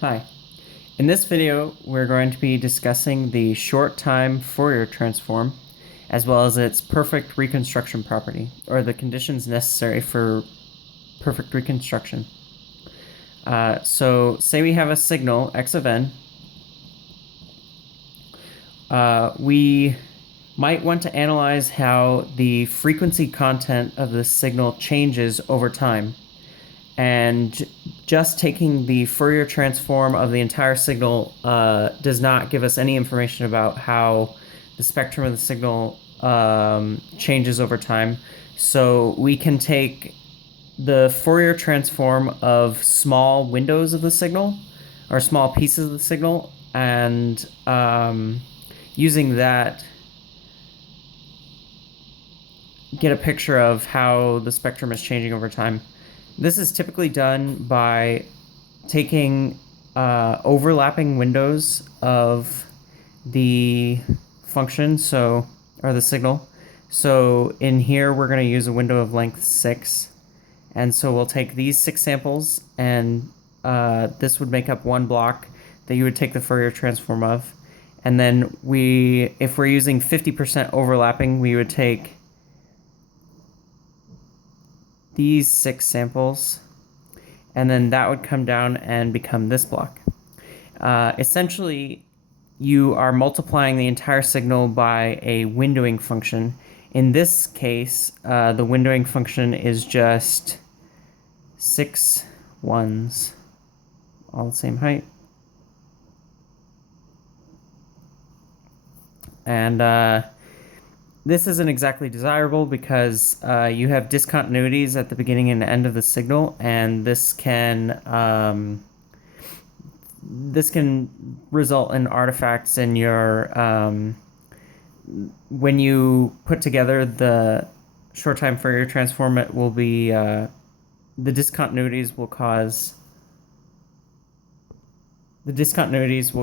Hi. In this video, we're going to be discussing the short-time Fourier transform, as well as its perfect reconstruction property, or the conditions necessary for perfect reconstruction. So say we have a signal, x of n. We might want to analyze how the frequency content of the signal changes over time. And just taking the Fourier transform of the entire signal does not give us any information about how the spectrum of the signal changes over time. So we can take the Fourier transform of small windows of the signal, or small pieces of the signal, and using that, get a picture of how the spectrum is changing over time. This is typically done by taking overlapping windows of the function, or the signal. So in here, we're going to use a window of length 6. And so we'll take these 6 samples, and this would make up one block that you would take the Fourier transform of. And then if we're using 50% overlapping, we would take these 6 samples, and then that would come down and become this block. Essentially, you are multiplying the entire signal by a windowing function. In this case, the windowing function is just 6 ones, all the same height. And this isn't exactly desirable because you have discontinuities at the beginning and end of the signal, and this can result in artifacts in your when you put together the short-time Fourier transform. It will be the discontinuities will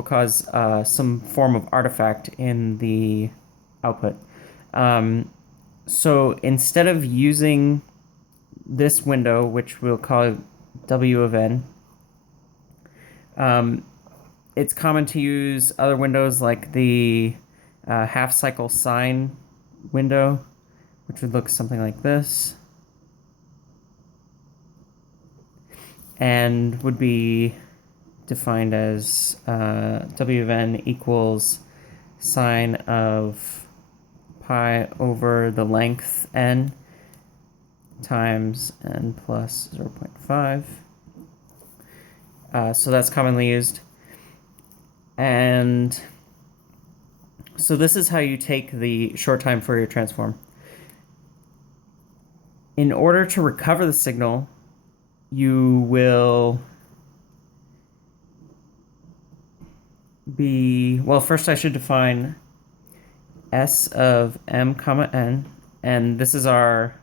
cause some form of artifact in the output. So instead of using this window, which we'll call W of n, it's common to use other windows like the half-cycle sine window, which would look something like this, and would be defined as W of n equals sine of pi over the length n times n plus 0.5. So that's commonly used. And so this is how you take the short-time Fourier transform. In order to recover the signal, you will first I should define S of m comma n, and this is our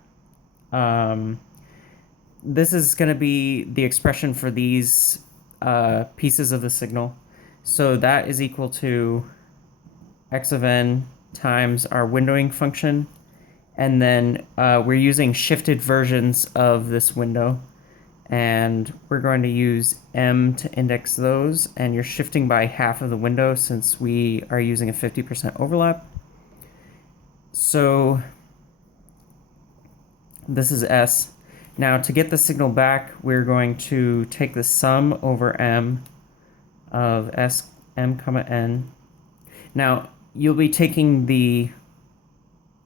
this is going to be the expression for these pieces of the signal. So that is equal to x of n times our windowing function, and then we're using shifted versions of this window, and we're going to use m to index those, and you're shifting by half of the window since we are using a 50% overlap. So this is S. Now to get the signal back, we're going to take the sum over m of S m comma n. Now you'll be taking the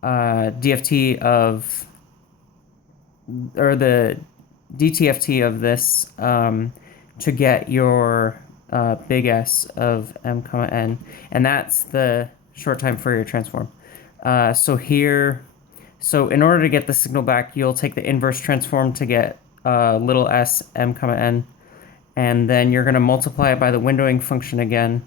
DFT of, or the DTFT of this to get your big S of m comma n, and that's the short-time Fourier transform. So in order to get the signal back, you'll take the inverse transform to get little s m comma n, and then you're going to multiply it by the windowing function again,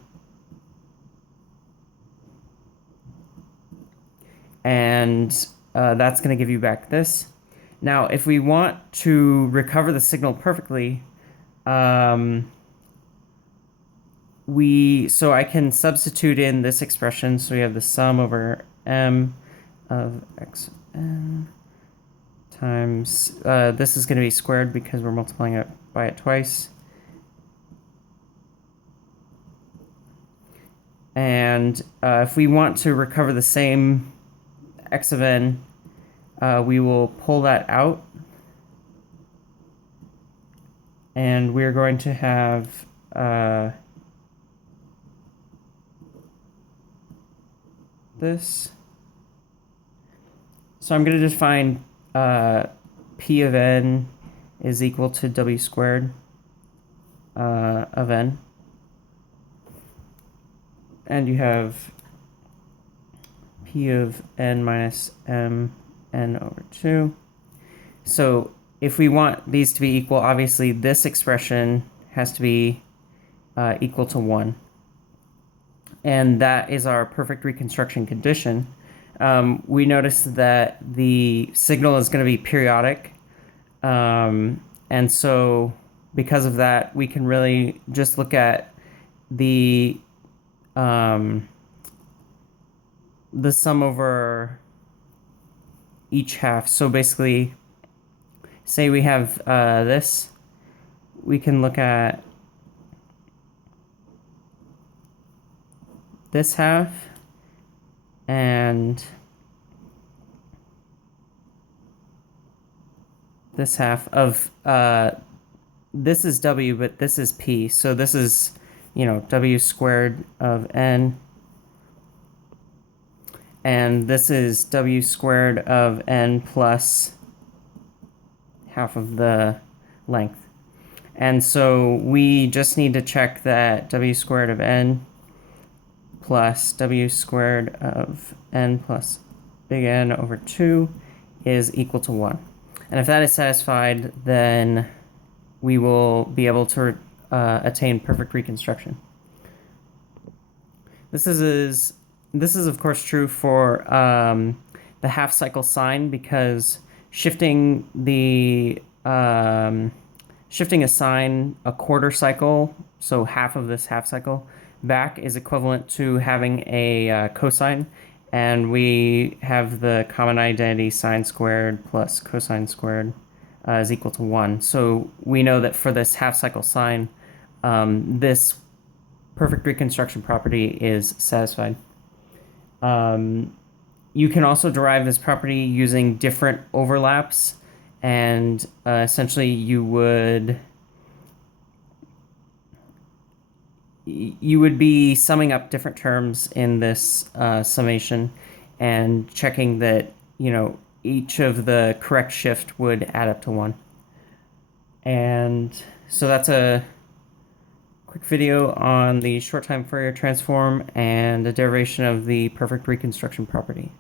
and that's going to give you back this. Now, if we want to recover the signal perfectly, so I can substitute in this expression. So we have the sum over m of x n times, this is going to be squared because we're multiplying it by it twice, And if we want to recover the same x of n, we will pull that out. And we're going to have this. So I'm going to define p of n is equal to w squared of n. And you have p of n minus m n over 2. So if we want these to be equal, obviously this expression has to be equal to 1. And that is our perfect reconstruction condition. We notice that the signal is going to be periodic. And so because of that, we can really just look at the sum over each half. So basically, say we have this, we can look at this half and this half of this is w, but this is p. So this is, w squared of n. And this is w squared of n plus half of the length. And so we just need to check that w squared of n plus w squared of n plus big N over 2 is equal to 1. And if that is satisfied, then we will be able to attain perfect reconstruction. This is of course true for the half cycle sign, because shifting a sign a quarter cycle, so half of this half cycle, back is equivalent to having a cosine, and we have the common identity sine squared plus cosine squared is equal to 1. So we know that for this half cycle sine, this perfect reconstruction property is satisfied. You can also derive this property using different overlaps, and essentially you would be summing up different terms in this summation and checking that, each of the correct shift would add up to 1. And so that's a quick video on the short time Fourier transform and the derivation of the perfect reconstruction property.